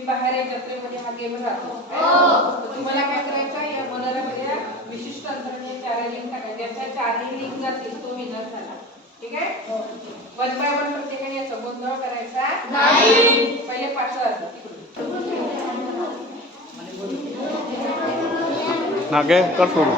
मी बाहेर या जत्रेमध्ये हा गेम राहतो. तर तुम्हाला काय करायचं, या मनोऱ्यामध्ये विशिष्ट अंतराने 4 लिंक टाकायचे. ज्याच्या 4 लिंक जातील तो विनर झाला. ठीक आहे. 1 बाय 1 प्रत्येकाने याचा गोंधळ करायचा नाही. पहिले पाठवा नागे कर सुरू.